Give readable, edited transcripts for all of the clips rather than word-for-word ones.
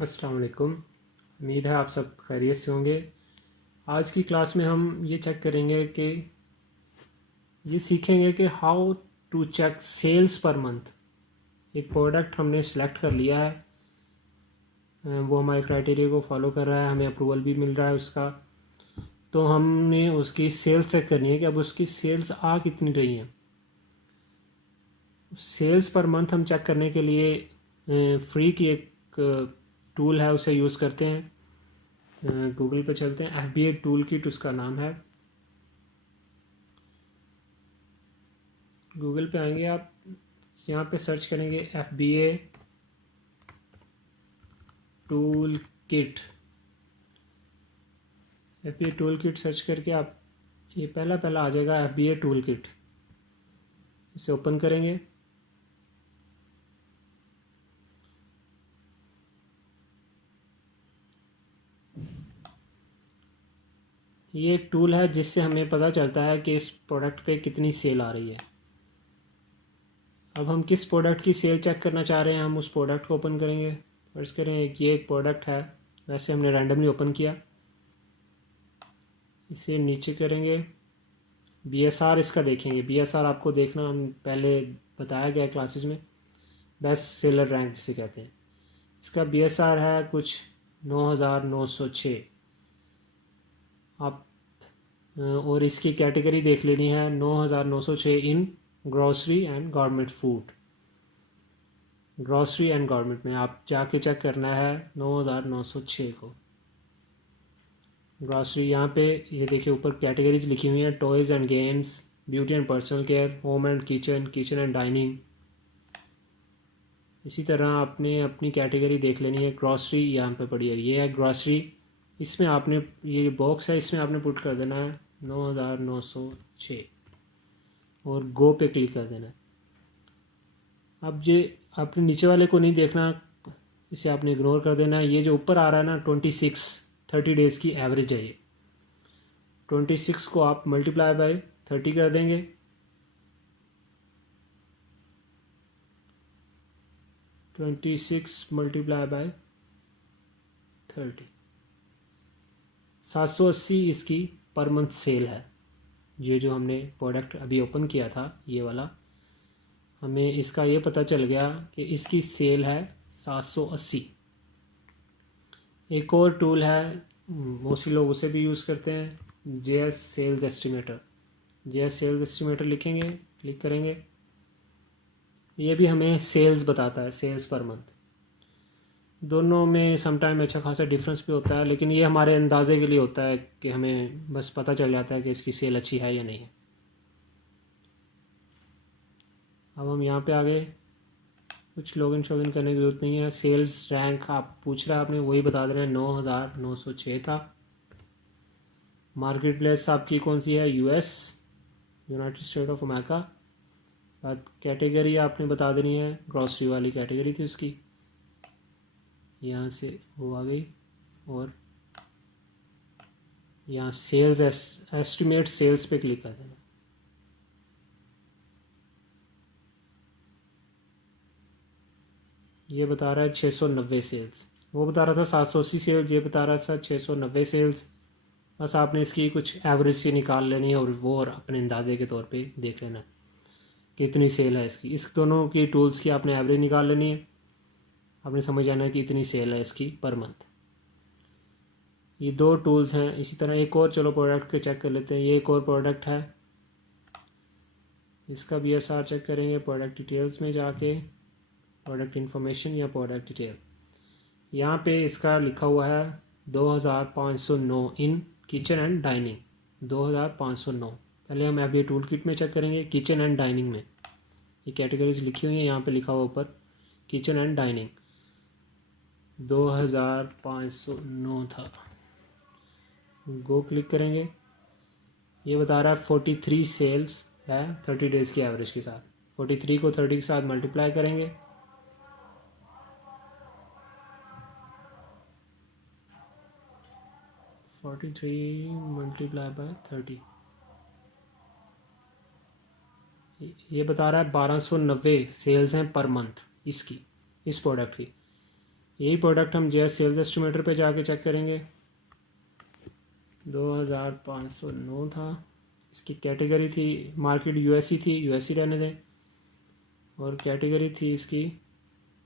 अस्सलाम वालेकुम। उम्मीद है आप सब खैरियत से होंगे। आज की क्लास में हम ये चेक करेंगे कि ये सीखेंगे कि how to check sales per month. एक प्रोडक्ट हमने सेलेक्ट कर लिया है, वो हमारे क्राइटेरिया को फॉलो कर रहा है, हमें अप्रूवल भी मिल रहा है उसका। तो हमने उसकी सेल्स चेक करनी है कि अब उसकी सेल्स आ कितनी रही हैं। सेल्स पर मंथ हम चेक करने के लिए फ्री की एक टूल है, उसे यूज़ करते हैं। गूगल पे चलते हैं, FBA टूल किट उसका नाम है। गूगल पे आएंगे आप, यहाँ पे सर्च करेंगे FBA tool kit. FBA tool kit search करके आप, ये पहला आ जाएगा FBA टूल किट। इसे ओपन करेंगे। ये एक टूल है जिससे हमें पता चलता है कि इस प्रोडक्ट पे कितनी सेल आ रही है। अब हम किस प्रोडक्ट की सेल चेक करना चाह रहे हैं, हम उस प्रोडक्ट को ओपन करेंगे। फर्स्ट करें, ये एक प्रोडक्ट है, वैसे हमने रैंडमली ओपन किया। इसे नीचे करेंगे, BSR इसका देखेंगे। BSR आपको देखना, हम पहले बताया गया क्लासेस में, बेस्ट सेलर रैंक जिसे कहते हैं। इसका BSR है कुछ 9,906। आप और इसकी कैटेगरी देख लेनी है, 9,906 in grocery and government food. Grocery and government में आप जाके चेक करना है 9,906 को। ग्रॉसरी यहाँ पे ये देखिए ऊपर कैटेगरीज लिखी हुई हैं, toys and games, beauty and personal care, home and kitchen, kitchen and dining. इसी तरह आपने अपनी कैटेगरी देख लेनी है। ग्रॉसरी यहाँ पे पड़ी है, ये है ग्रॉसरी। इसमें आपने, ये बॉक्स है, इसमें आपने पुट कर देना है 9,906 और गो पे क्लिक कर देना है। अब जो आपने नीचे वाले को नहीं देखना, इसे आपने इग्नोर कर देना है। ये जो ऊपर आ रहा है ना 26, 30 डेज़ की एवरेज है ये। 26 को आप मल्टीप्लाई बाय 30 कर देंगे। 26 मल्टीप्लाई बाय 30, 780 इसकी पर मंथ सेल है। ये जो हमने प्रोडक्ट अभी ओपन किया था, ये वाला, हमें इसका ये पता चल गया कि इसकी सेल है 780। एक और टूल है, मोस्टली लोग उसे भी यूज़ करते हैं, JS sales estimator. JS sales estimator लिखेंगे, क्लिक करेंगे। ये भी हमें सेल्स बताता है, सेल्स पर मंथ। दोनों में समटाइम अच्छा खासा डिफरेंस भी होता है, लेकिन ये हमारे अंदाजे के लिए होता है कि हमें बस पता चल जाता है कि इसकी सेल अच्छी है या नहीं है। अब हम यहाँ पे आ गए, कुछ लॉगिन शॉगिन करने की ज़रूरत नहीं है। सेल्स रैंक आप पूछ रहा है, आपने वही बता देना है, 9,906 था। मार्केट प्लेस आपकी कौन सी है, US, United state of America. बाद कैटेगरी आपने बता देनी है, ग्रॉसरी वाली कैटेगरी थी उसकी, यहाँ से वो आ गई। और यहाँ सेल्स एस्टिमेट सेल्स पे क्लिक कर देना। ये बता रहा है 690 सेल्स, वो बता रहा था 780 सेल्स, ये बता रहा था 690 सेल्स। बस आपने इसकी कुछ एवरेज सी निकाल लेनी है और वो और अपने अंदाजे के तौर पे देख लेना कितनी सेल है इसकी। इस दोनों की टूल्स की आपने एवरेज निकाल लेनी है, आपने समझ जाना है कि इतनी सेल है इसकी पर मंथ। ये दो टूल्स हैं। इसी तरह एक और, चलो प्रोडक्ट के चेक कर लेते हैं। ये एक और प्रोडक्ट है, इसका BSR चेक करेंगे। प्रोडक्ट डिटेल्स में जाके प्रोडक्ट इन्फॉर्मेशन या प्रोडक्ट डिटेल, यहाँ पे इसका लिखा हुआ है 2,509 इन किचन एंड डाइनिंग। 2,509। पहले हम FBA टूल किट में चेक करेंगे, किचन एंड डाइनिंग में। ये कैटेगरीज लिखी हुई हैं, यहाँ पे लिखा हुआ ऊपर किचन एंड डाइनिंग, 2,509 था। गो क्लिक करेंगे। ये बता रहा है 43 सेल्स है 30 डेज़ की एवरेज के साथ। 43 को 30 के साथ मल्टीप्लाई करेंगे, 43 मल्टीप्लाई बाय 30, ये बता रहा है 1,290 सेल्स हैं पर मंथ इसकी, इस प्रोडक्ट की। यही प्रोडक्ट हम जेएस सेल्स एस्टिमेटर पे जाके चेक करेंगे। 2509 था। इसकी कैटेगरी थी, मार्केट यूएसई थी, यूएसई रहने दें। और कैटेगरी थी इसकी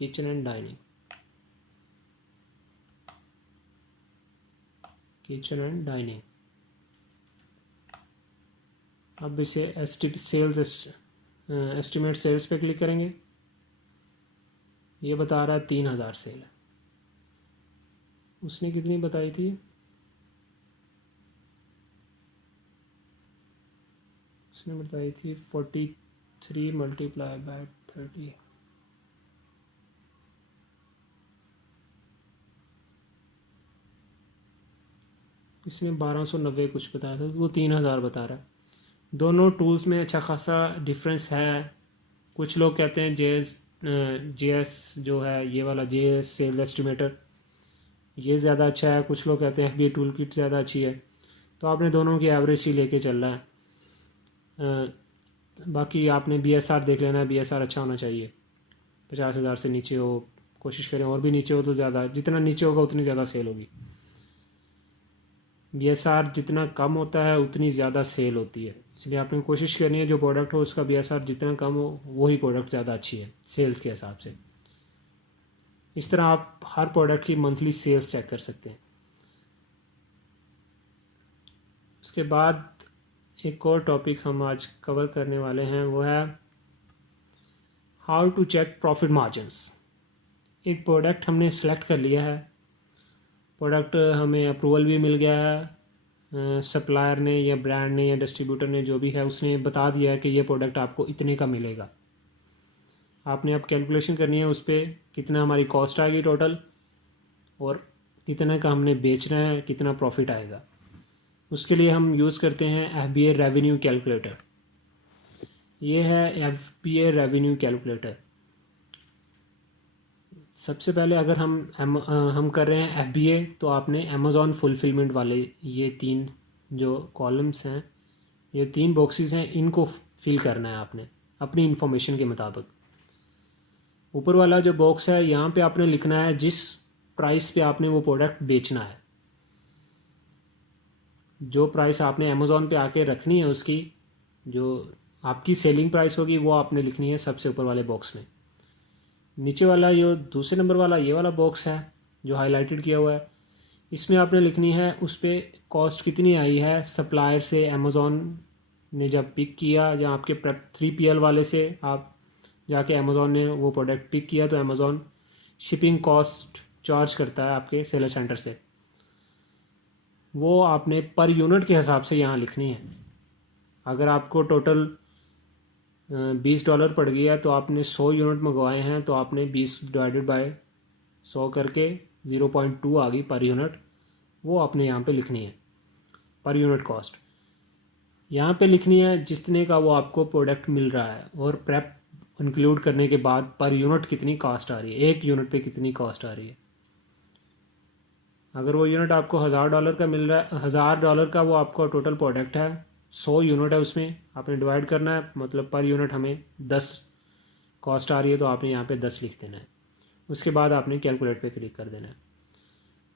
kitchen and dining, kitchen and dining. अब इसे एस्टिमेट सेल्स पे क्लिक करेंगे। ये बता रहा है 3000 सेल है। उसने कितनी बताई थी? उसने बताई थी 43 मल्टीप्लाई बाय 30। इसने 1290 कुछ बताया था, वो 3000 बता रहा है। दोनों टूल्स में अच्छा खासा डिफरेंस है। कुछ लोग कहते हैं जेएस जो है ये वाला जेएस सेल एस्टिमेटर ये ज़्यादा अच्छा है, कुछ लोग कहते हैं एफबीए टूल किट ज़्यादा अच्छी है। तो आपने दोनों की एवरेज ही लेके चलना है। बाकी आपने बीएसआर देख लेना है, बीएसआर अच्छा होना चाहिए, 50,000 से नीचे हो। कोशिश करें और भी नीचे हो तो ज़्यादा, जितना नीचे होगा उतनी ज़्यादा सेल होगी। बीएसआर जितना कम होता है उतनी ज़्यादा सेल होती है, इसलिए आपने कोशिश करनी है जो प्रोडक्ट हो उसका बीएसआर जितना कम हो वही प्रोडक्ट ज़्यादा अच्छी है सेल्स के हिसाब से। इस तरह आप हर प्रोडक्ट की मंथली सेल्स चेक कर सकते हैं। उसके बाद एक और टॉपिक हम आज कवर करने वाले हैं, वो है how to check profit margins. एक प्रोडक्ट हमने सेलेक्ट कर लिया है, प्रोडक्ट हमें अप्रूवल भी मिल गया है, सप्लायर ने या ब्रांड ने या डिस्ट्रीब्यूटर ने जो भी है उसने बता दिया है कि ये प्रोडक्ट आपको इतने का मिलेगा। आपने अब कैलकुलेशन करनी है उस पर कितना हमारी कॉस्ट आएगी टोटल और कितना का हमने बेचना है, कितना प्रॉफिट आएगा। उसके लिए हम यूज़ करते हैं एफबीए रेवेन्यू कैलकुलेटर। ये है एफबीए रेवेन्यू कैलकुलेटर। सबसे पहले अगर हम कर रहे हैं एफबीए तो आपने अमेज़ॉन फुलफिलमेंट वाले ये 3 जो कॉलम्स हैं, ये 3 बॉक्सेस हैं, इनको फिल करना है आपने अपनी इंफॉर्मेशन के मुताबिक। ऊपर वाला जो बॉक्स है यहाँ पे आपने लिखना है जिस प्राइस पे आपने वो प्रोडक्ट बेचना है। जो प्राइस आपने अमेज़ॉन पे आके रखनी है उसकी जो आपकी सेलिंग प्राइस होगी वो आपने लिखनी है सबसे ऊपर वाले बॉक्स में। नीचे वाला ये दूसरे नंबर वाला ये वाला बॉक्स है जो हाईलाइटेड किया हुआ है, इसमें आपने लिखनी है उस पर कॉस्ट कितनी आई है सप्लायर से अमेज़ॉन ने जब पिक किया, या आपके 3PL वाले से आप जाके अमेज़ॉन ने वो प्रोडक्ट पिक किया तो अमेज़ॉन शिपिंग कॉस्ट चार्ज करता है आपके सेलर सेंटर से, वो आपने पर यूनिट के हिसाब से यहाँ लिखनी है। अगर आपको टोटल $20 पड़ गया तो आपने 100 यूनिट मंगवाए हैं तो आपने 20 डिवाइडेड बाय 100 करके 0.2 आ गई पर यूनिट, वो आपने यहाँ पे लिखनी है पर यूनिट कॉस्ट। यहाँ पे लिखनी है जितने का वो आपको प्रोडक्ट मिल रहा है और प्रेप इंक्लूड करने के बाद पर यूनिट कितनी कॉस्ट आ रही है, एक यूनिट पे कितनी कॉस्ट आ रही है। अगर वो यूनिट आपको $1000 का मिल रहा है, $1000 का वो आपका टोटल प्रोडक्ट है, 100 यूनिट है, उसमें आपने डिवाइड करना है, मतलब पर यूनिट हमें 10 कॉस्ट आ रही है तो आपने यहाँ पे 10 लिख देना है। उसके बाद आपने कैलकुलेट पे क्लिक कर देना है।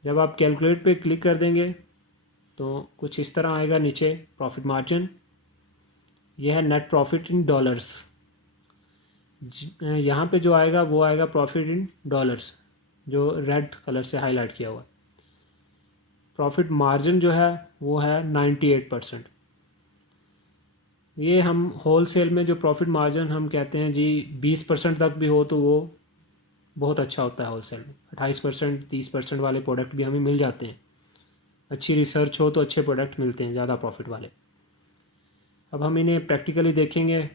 जब आप कैलकुलेट पे क्लिक कर देंगे तो कुछ इस तरह आएगा नीचे प्रॉफिट मार्जिन। यह है नेट प्रॉफिट इन डॉलर्स। यहाँ पे जो आएगा वो आएगा प्रॉफिट इन डॉलर्स जो रेड कलर से हाईलाइट किया हुआ है। प्रॉफिट मार्जिन जो है वो है 98%। ये हम होल सेल में जो प्रॉफिट मार्जिन हम कहते हैं जी 20% तक भी हो तो वो बहुत अच्छा होता है। होल सेल में 28% 30% वाले प्रोडक्ट भी हमें मिल जाते हैं। अच्छी रिसर्च हो तो अच्छे प्रोडक्ट मिलते हैं ज़्यादा प्रॉफिट वाले। अब हम इन्हें प्रैक्टिकली देखेंगे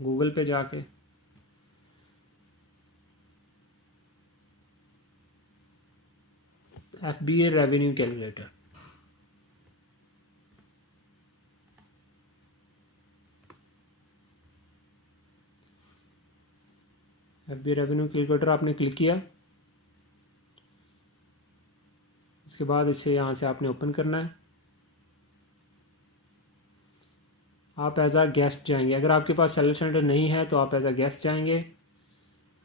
गूगल पे जाके। FBA revenue calculator, FBA revenue calculator आपने क्लिक किया। इसके बाद इसे यहाँ से आपने ओपन करना है। आप एज आ गेस्ट जाएंगे, अगर आपके पास सेलर सेंटर नहीं है तो आप एज आ गेस्ट जाएंगे।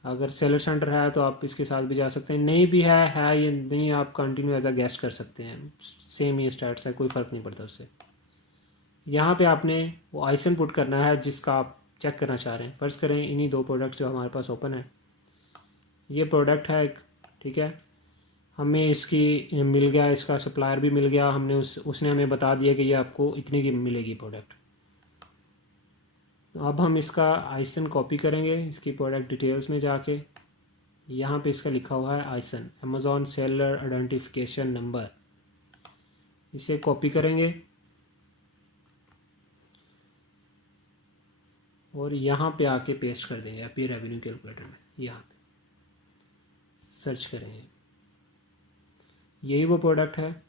अगर सेलर सेंटर है तो आप इसके साथ भी जा सकते हैं, नहीं भी है ये नहीं, आप कंटिन्यू एज अ गेस्ट कर सकते हैं, सेम ही स्टैट्स है, कोई फ़र्क नहीं पड़ता उससे। यहाँ पे आपने वो आइसन पुट करना है जिसका आप चेक करना चाह रहे हैं। फ़र्ज़ करें इन्हीं दो प्रोडक्ट्स जो हमारे पास ओपन है, ये प्रोडक्ट है एक, ठीक है, हमें इसकी मिल गया, इसका सप्लायर भी मिल गया, हमने उसने हमें बता दिया कि ये आपको इतने की मिलेगी प्रोडक्ट। तो अब हम इसका आइसन कॉपी करेंगे, इसकी प्रोडक्ट डिटेल्स में जाके यहाँ पे इसका लिखा हुआ है आइसन अमेज़ॉन सेलर आइडेंटिफिकेशन नंबर, इसे कॉपी करेंगे और यहाँ पे आके पेस्ट कर देंगे अपनी रेवेन्यू कैलकुलेटर में। यहाँ पे सर्च करेंगे, यही वो प्रोडक्ट है।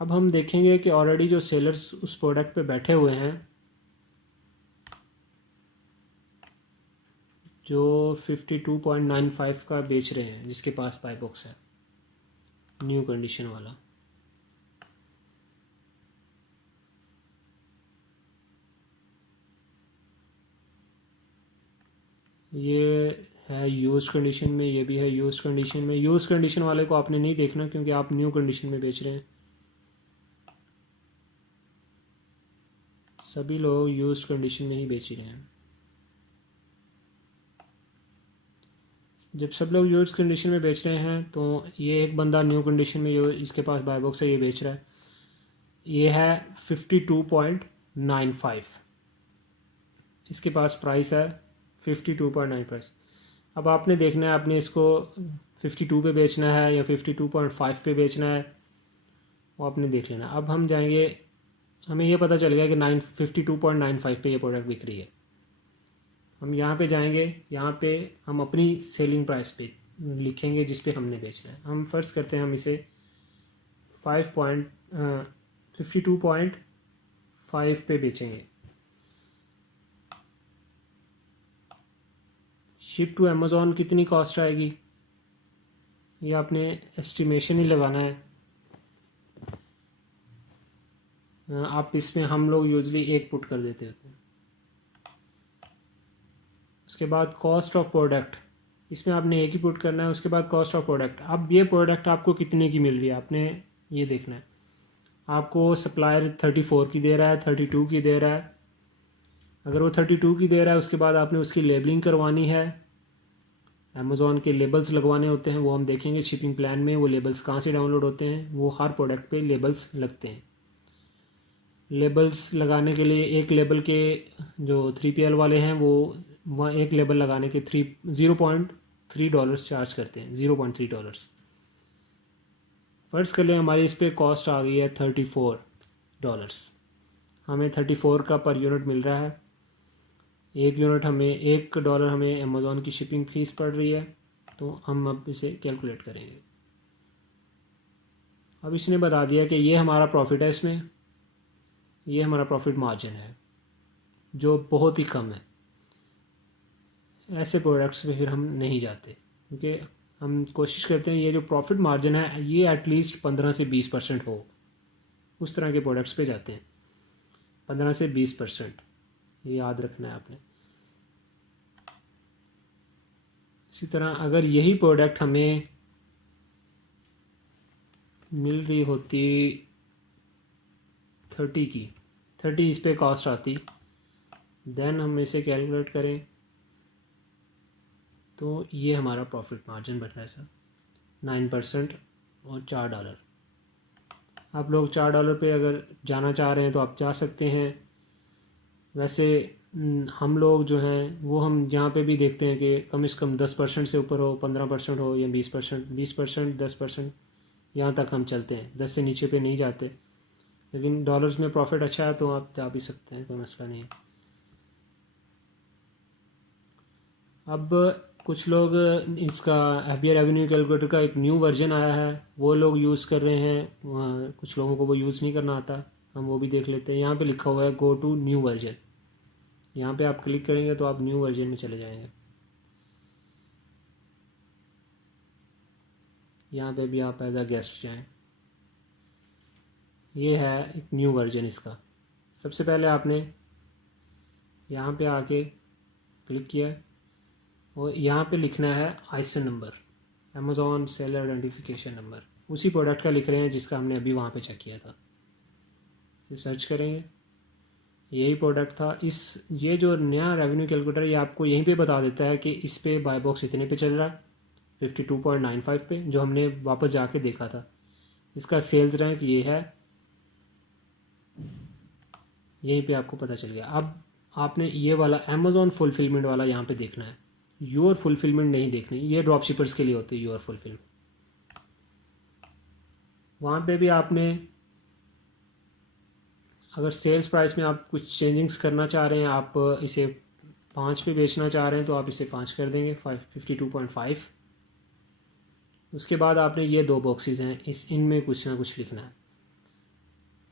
अब हम देखेंगे कि ऑलरेडी जो सेलर्स उस प्रोडक्ट पे बैठे हुए हैं, जो 52.95 का बेच रहे हैं, जिसके पास बाय बॉक्स है न्यू कंडीशन वाला, ये है यूज्ड कंडीशन में, ये भी है यूज्ड कंडीशन में। यूज्ड कंडीशन वाले को आपने नहीं देखना क्योंकि आप न्यू कंडीशन में बेच रहे हैं। सभी लोग यूज्ड कंडीशन में ही बेच रहे हैं। जब सब लोग यूज्ड कंडीशन में बेच रहे हैं तो ये एक बंदा न्यू कंडीशन में, ये इसके पास बाय बॉक्स है, ये बेच रहा है, ये है 52.95, इसके पास प्राइस है 52.95। अब आपने देखना है आपने इसको 52 पे बेचना है या 52.5 पे बेचना है, वो आपने देख लेना। अब हम जाएंगे, हमें ये पता चल गया कि 52.95 पे ये प्रोडक्ट बिक रही है। हम यहाँ पे जाएंगे, यहाँ पे हम अपनी सेलिंग प्राइस पे लिखेंगे जिस पे हमने बेचना है। हम फर्स्ट करते हैं, हम इसे 52.5 पे बेचेंगे। शिप टू अमेज़ॉन कितनी कॉस्ट आएगी ये आपने एस्टिमेशन ही लगाना है। आप इसमें, हम लोग यूजली 1 पुट कर देते होते हैं। उसके बाद कॉस्ट ऑफ प्रोडक्ट, इसमें आपने 1 ही पुट करना है। उसके बाद कॉस्ट ऑफ प्रोडक्ट, अब ये प्रोडक्ट आपको कितने की मिल रही है आपने ये देखना है। आपको सप्लायर 34 की दे रहा है, 32 की दे रहा है। अगर वो 32 की दे रहा है, उसके बाद आपने उसकी लेबलिंग करवानी है, अमेज़ॉन के लेबल्स लगवाने होते हैं, वो हम देखेंगे शिपिंग प्लान में। वो लेबल्स कहाँ से डाउनलोड होते हैं, वो हर प्रोडक्ट पे लेबल्स लगते हैं। लेबल्स लगाने के लिए एक लेबल के जो 3PL वाले हैं वो वहाँ एक लेबल लगाने के $0.3 चार्ज करते हैं, $0.3। फ़र्ज़ कर लें हमारी इस पर कॉस्ट आ गई है $34, हमें 34 का पर यूनिट मिल रहा है। 1 यूनिट हमें $1 हमें अमेज़ॉन की शिपिंग फ़ीस पड़ रही है। तो हम अब इसे कैलकुलेट करेंगे। अब इसने बता दिया कि ये हमारा प्रॉफिट है, इसमें ये हमारा प्रॉफिट मार्जिन है जो बहुत ही कम है। ऐसे प्रोडक्ट्स पे फिर हम नहीं जाते क्योंकि हम कोशिश करते हैं ये जो प्रॉफिट मार्जिन है ये एटलीस्ट 15 से 20% हो, उस तरह के प्रोडक्ट्स पे जाते हैं। 15 से 20%, ये याद रखना है आपने। इसी तरह अगर यही प्रोडक्ट हमें मिल रही होती 30 इस पे कॉस्ट आती, देन हम इसे कैलकुलेट करें तो ये हमारा प्रॉफिट मार्जिन बन रहा है सर 9% और $4। आप लोग $4 पे अगर जाना चाह रहे हैं तो आप जा सकते हैं। वैसे हम लोग जो हैं वो हम यहाँ पे भी देखते हैं कि कम से कम 10% से ऊपर हो, 15% हो या 20%, 10%, यहाँ तक हम चलते हैं। 10 से नीचे पे नहीं जाते, लेकिन डॉलर्स में प्रॉफिट अच्छा है तो आप जा भी सकते हैं, कोई मसला नहीं है। अब कुछ लोग इसका FBI रेवेन्यू कैलकुलेटर का एक न्यू वर्जन आया है, वो लोग यूज़ कर रहे हैं। कुछ लोगों को वो यूज़ नहीं करना आता, हम वो भी देख लेते हैं। यहाँ पे लिखा हुआ है गो टू न्यू वर्जन, यहाँ पे आप क्लिक करेंगे तो आप न्यू वर्जन में चले जाएंगे। यहाँ पे भी आप एज अ गेस्ट जाएं। ये है एक न्यू वर्जन इसका। सबसे पहले आपने यहाँ पे आके क्लिक किया है, और यहाँ पे लिखना है आइसन number, Amazon seller identification number, उसी प्रोडक्ट का लिख रहे हैं जिसका हमने अभी वहाँ पे चेक किया था। तो सर्च करेंगे, यही प्रोडक्ट था। ये जो नया रेवेन्यू कैलकुलेटर ये आपको यहीं पे बता देता है कि इस पे बाय बॉक्स इतने पे चल रहा है, 52.95 पे, जो हमने वापस जाके देखा था। इसका सेल्स रैंक ये है, यहीं पे आपको पता चल गया। अब आपने ये वाला अमेज़ॉन फुलफिलमेंट वाला यहाँ पे देखना है, योर फुलफिलमेंट नहीं देखनी, ये ड्रॉप शिपर्स के लिए होती है योर फुलफिलमेंट। वहाँ पे भी आपने अगर सेल्स प्राइस में आप कुछ चेंजिंग्स करना चाह रहे हैं, आप इसे 5 पे बेचना चाह रहे हैं तो आप इसे 5 कर देंगे, 52.5। उसके बाद आपने ये 2 बॉक्सेस हैं, इनमें कुछ ना कुछ लिखना है।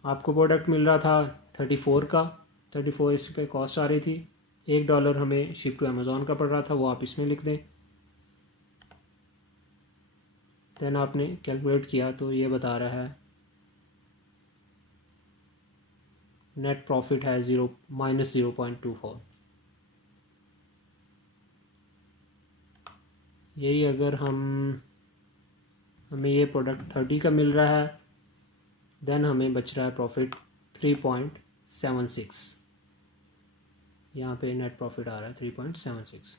आपको प्रोडक्ट मिल रहा था 34 का, 34 इस पर कॉस्ट आ रही थी, $1 हमें शिप टू अमेज़ॉन का पड़ रहा था, वो आप इसमें लिख दें। देन आपने कैलकुलेट किया तो ये बता रहा है नेट प्रॉफिट है -0.24। यही अगर हमें ये प्रोडक्ट 30 का मिल रहा है, देन हमें बच रहा है प्रॉफिट 3.76। यहाँ पे नेट प्रॉफिट आ रहा है 3.76।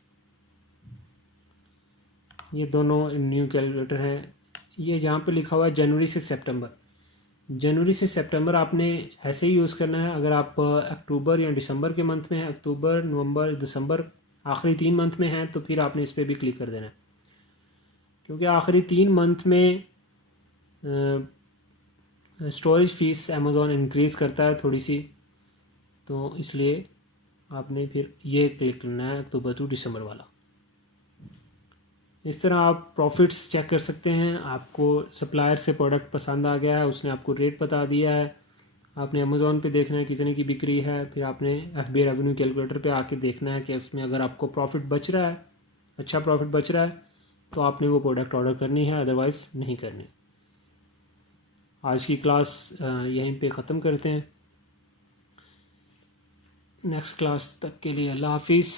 ये दोनों न्यू कैलकुलेटर हैं। ये जहाँ पे लिखा हुआ है जनवरी से सितंबर, जनवरी से सितंबर आपने ऐसे ही यूज़ करना है। अगर आप अक्टूबर या दिसंबर के मंथ में हैं, अक्टूबर नवंबर दिसंबर आखिरी 3 मंथ में हैं, तो फिर आपने इस पर भी क्लिक कर देना है, क्योंकि आखिरी 3 मंथ में स्टोरेज फीस अमेज़ॉन इंक्रीज़ करता है थोड़ी सी, तो इसलिए आपने फिर ये क्लिक करना है अक्टूबर टू दिसंबर वाला। इस तरह आप प्रॉफिट्स चेक कर सकते हैं। आपको सप्लायर से प्रोडक्ट पसंद आ गया है, उसने आपको रेट बता दिया है, आपने अमेज़ॉन पे देखना है कितने की बिक्री है, फिर आपने एफबीआई रेवेन्यू कैलकुलेटर पे आके देखना है कि उसमें अगर आपको प्रॉफिट बच रहा है, अच्छा प्रॉफिट बच रहा है, तो आपने वो प्रोडक्ट ऑर्डर करनी है, अदरवाइज़ नहीं करनी। आज की क्लास यहीं पे ख़त्म करते हैं। नेक्स्ट क्लास तक के लिए अल्लाह हाफिज़।